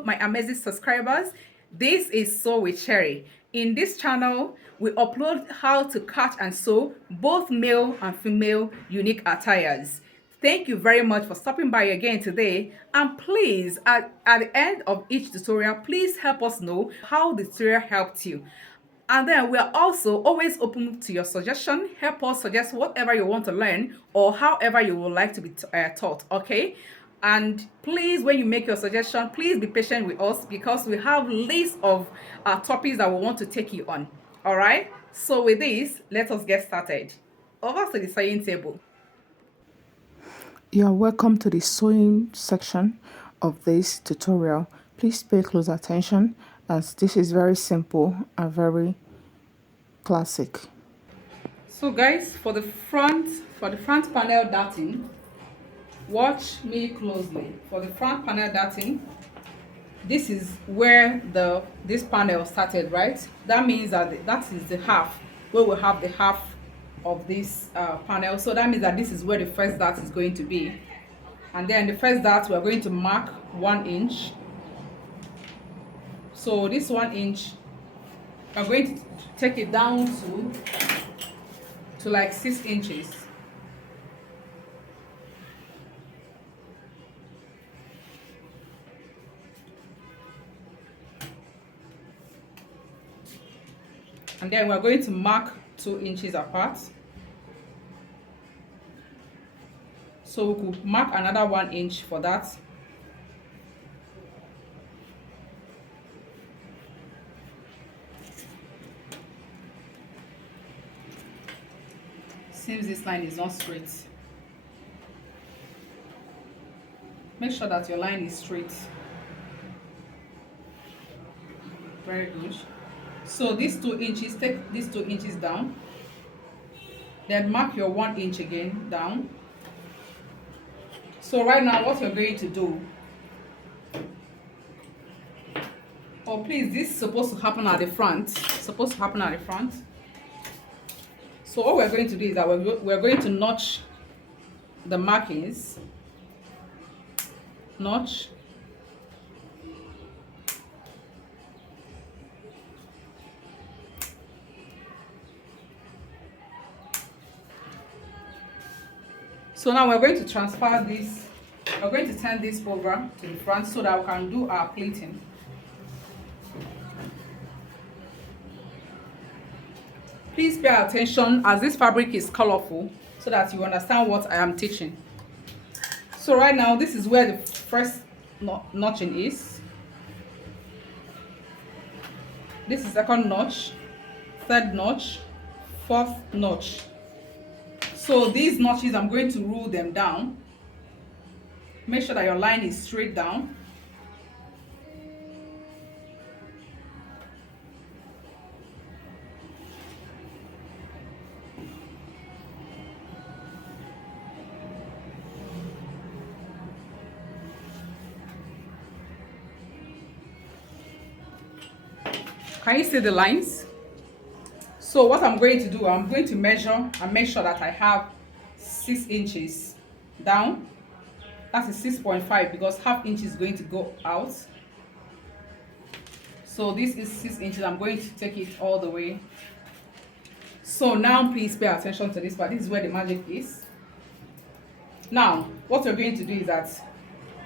Hello, my amazing subscribers. This is Sew with Cherry. In this channel, we upload how to cut and sew both male and female unique attires. Thank you very much for stopping by again today. And please, at the end of each tutorial, please help us know how the tutorial helped you. And then we are also always open to your suggestion. Help us suggest whatever you want to learn or however you would like to be taught, okay? And please, when you make your suggestion, please be patient with us because we have lists of topics that we want to take you on, all right? So with this, let us get started. Over to the sewing table. You are welcome to the sewing section of this tutorial. Please pay close attention as this is very simple and very classic. So guys, for the front panel darting, watch me closely. For the front panel darting, this is where this panel started, right? That means that that is the half where we have the half of this panel. So that means that this is where the first dart is going to be, and then the first dart we are going to mark 1 inch. So this 1 inch we're going to take it down to like 6 inches. And then we're going to mark 2 inches apart. So we could mark another 1 inch for that. Seems this line is not straight. Make sure that your line is straight. Very good. So these 2 inches, take these 2 inches down. Then mark your 1 inch again down. So right now what you're going to do, oh please, this is supposed to happen at the front. Supposed to happen at the front. So what we're going to do is that we're going to notch the markings. Notch. So now we're going to transfer this, we're going to turn this over to the front so that we can do our pleating. Please pay attention as this fabric is colorful so that you understand what I am teaching. So right now this is where the first notching is. This is second notch, third notch, fourth notch. So these notches, I'm going to rule them down. Make sure that your line is straight down. Can you see the lines? So what I'm going to do, I'm going to measure and make sure that I have 6 inches down. That is 6.5 because half inch is going to go out. So this is 6 inches. I'm going to take it all the way. So now please pay attention to this part. This is where the magic is. Now what you're going to do is that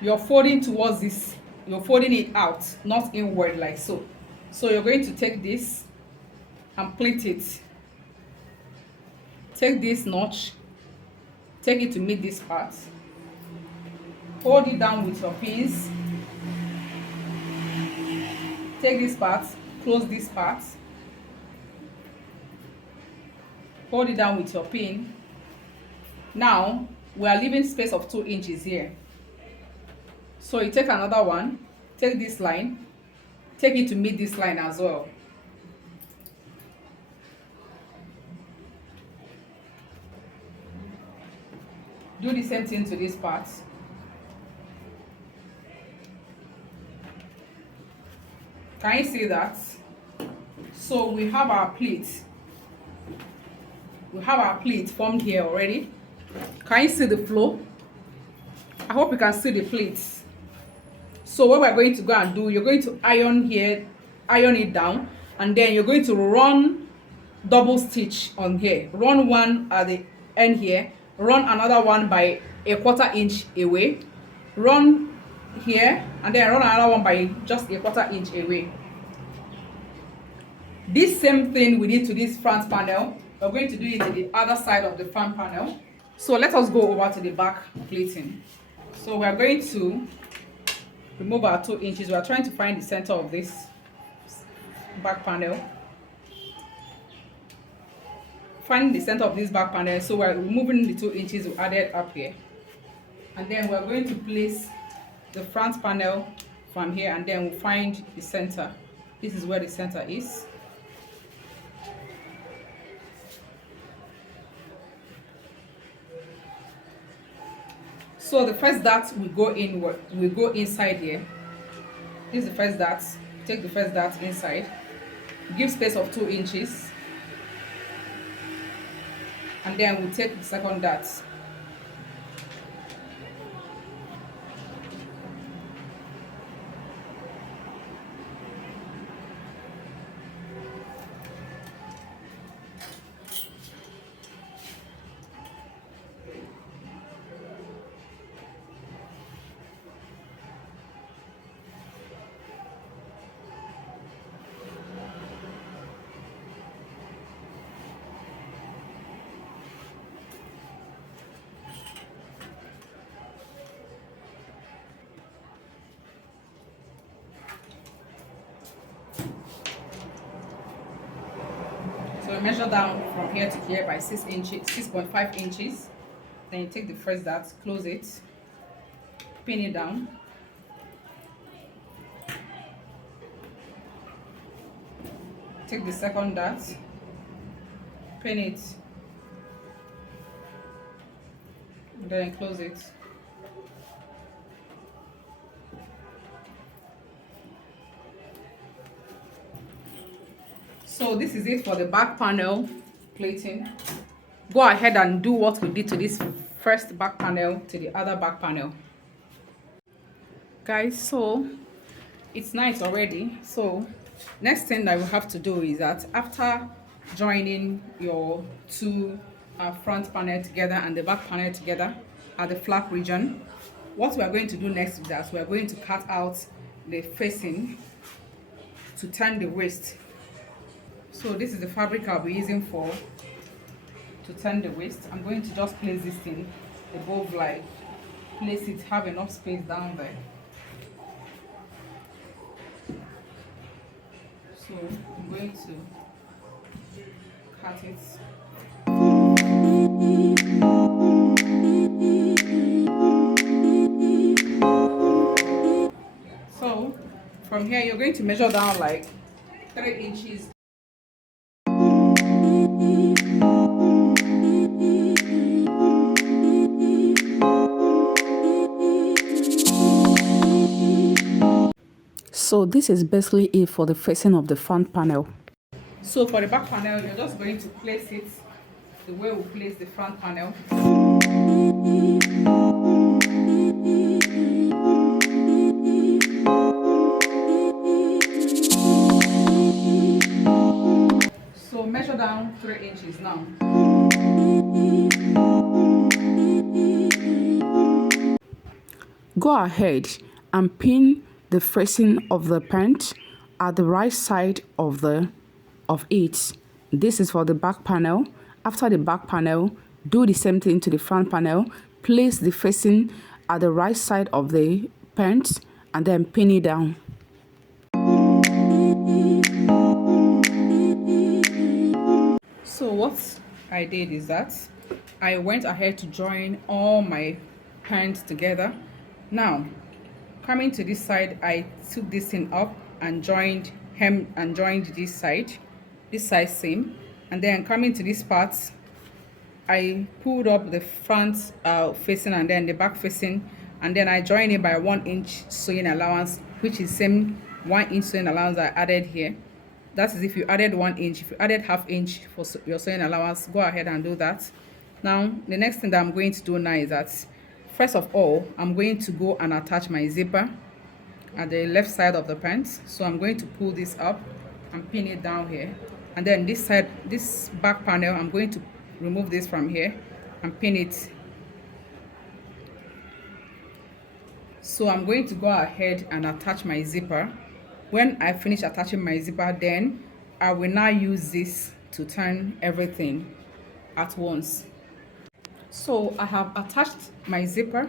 you're folding towards this. You're folding it out, not inward like so. So you're going to take this and pleat it. Take this notch, take it to meet this part, hold it down with your pins, take this part, close this part, hold it down with your pin. Now we are leaving space of 2 inches here. So you take another one, take this line, take it to meet this line as well. Do the same thing to this part. Can you see that? So we have our pleat. We have our pleat formed here already. Can you see the flow? I hope you can see the pleats. So what we're going to go and do, you're going to iron here, iron it down, and then you're going to run double stitch on here. Run one at the end here, run another one by a 1/4 inch away, run here, and then run another one by just a 1/4 inch away. This same thing we did to this front panel, we're going to do it to the other side of the front panel. So let us go over to the back pleating. So we're going to remove our 2 inches. We are trying to find the center of this back panel. Find the center of this back panel. So we're removing the 2 inches we added up here, and then we're going to place the front panel from here, and then we'll find the center. This is where the center is. So the first dart we go in, we go inside here. This is the first dart. Take the first dart inside, give space of 2 inches, and then we'll take the second dart. So measure down from here to here by 6 inches, 6.5 inches. Then you take the first dart, close it, pin it down. Take the second dart, pin it, and then close it. So this is it for the back panel plating. Go ahead and do what we did to this first back panel to the other back panel. Guys, so it's nice already. So next thing that we have to do is that after joining your two front panel together and the back panel together at the flap region, what we are going to do next is that we are going to cut out the facing to turn the waist. So this is the fabric I'll be using to turn the waist. I'm going to just place this thing above, like place it, have enough space down there. So I'm going to cut it. So from here you're going to measure down like 3 inches. So this is basically it for the facing of the front panel. So for the back panel, you're just going to place it the way we place the front panel. So measure down 3 inches now. Go ahead and pin the facing of the pant at the right side of it. This is for the back panel. After the back panel, do the same thing to the front panel. Place the facing at the right side of the pant and then pin it down. So what I did is that I went ahead to join all my pants together. Now coming to this side, I took this thing up and joined hem and joined this side same, and then coming to this part, I pulled up the front facing and then the back facing, and then I joined it by 1 inch sewing allowance, which is same 1 inch sewing allowance I added here. That is if you added 1 inch. If you added ½ inch for your sewing allowance, go ahead and do that. Now the next thing that I'm going to do now is that first of all, I'm going to go and attach my zipper. at the left side of the pants. So I'm going to pull this up and pin it down here, and then this side, this back panel, I'm going to remove this from here and pin it. So I'm going to go ahead and attach my zipper. When I finish attaching my zipper, then I will now use this to turn everything at once. So I have attached my zipper.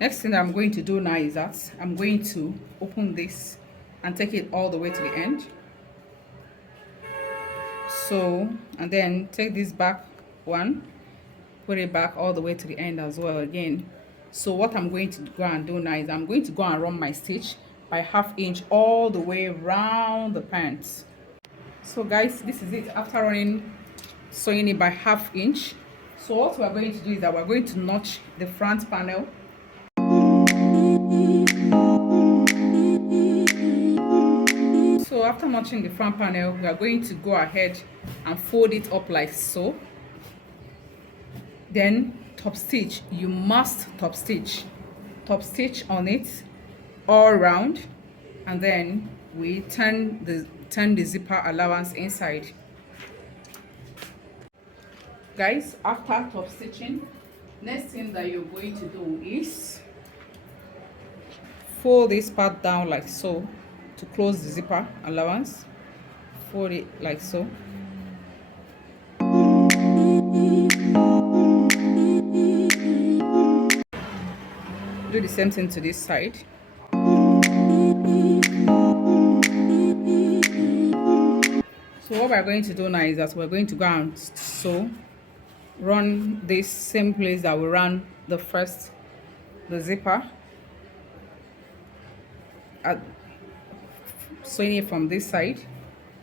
Next thing that I'm going to do now is that I'm going to open this and take it all the way to the end. So, and then take this back one, put it back all the way to the end as well again. So what I'm going to go and do now is I'm going to go and run my stitch by 1/2 inch all the way around the pants. So guys, this is it after sewing it by 1/2 inch. So what we're going to do is that we're going to notch the front panel. So after notching the front panel, we are going to go ahead and fold it up like so. Then top stitch, you must top stitch on it all around, and then we turn the zipper allowance inside. Guys, after top stitching, next thing that you're going to do is fold this part down like so to close the zipper allowance. Fold it like so. Do the same thing to this side. So what we're going to do now is that we're going to go and run this same place that we ran the zipper, sewing it from this side,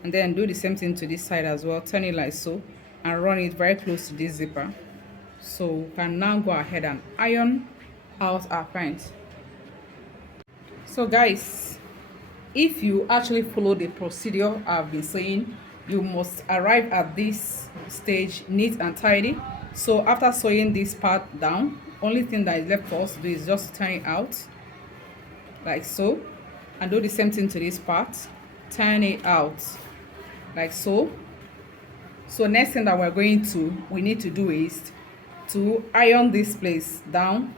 and then do the same thing to this side as well. Turn it like so and run it very close to this zipper. So we can now go ahead and iron out our pants. So guys, if you actually follow the procedure I've been saying, you must arrive at this stage neat and tidy. So after sewing this part down, only thing that is left for us to do is just turn it out like so, and do the same thing to this part. Turn it out like so. So next thing that we need to do is to iron this place down.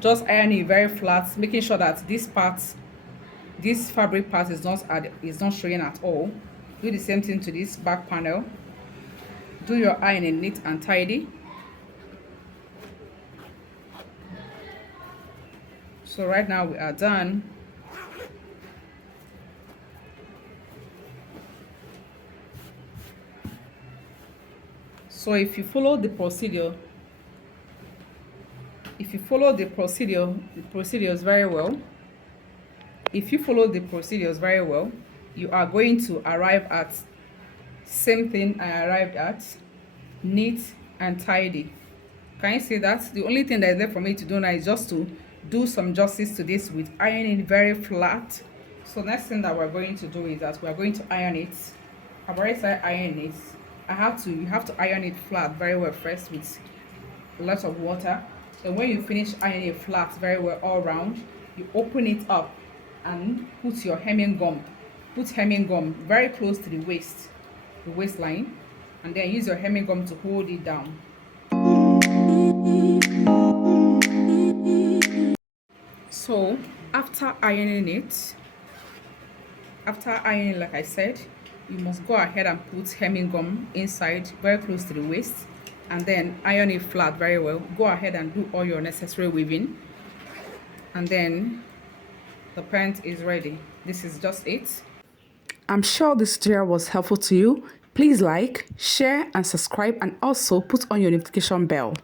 Just iron it very flat, making sure that this fabric part is not showing at all. Do the same thing to this back panel. Do your ironing neat and tidy. So right now we are done. So if you follow the procedures very well, you are going to arrive at same thing I arrived at, neat and tidy. Can you see that? The only thing that is left for me to do now is just to do some justice to this with ironing very flat. So next thing that we're going to do is that we're going to iron it. I've already started ironing it. You have to iron it flat very well first with lots of water. Then when you finish ironing it flat very well all around, you open it up and put your hemming gum. Put hemming gum very close to the waistline, and then use your hemming gum to hold it down. So after ironing like I said, you must go ahead and put hemming gum inside very close to the waist, and then iron it flat very well. Go ahead and do all your necessary weaving, and then the pant is ready. This is just it. I'm sure this tutorial was helpful to you. Please like, share and subscribe, and also put on your notification bell.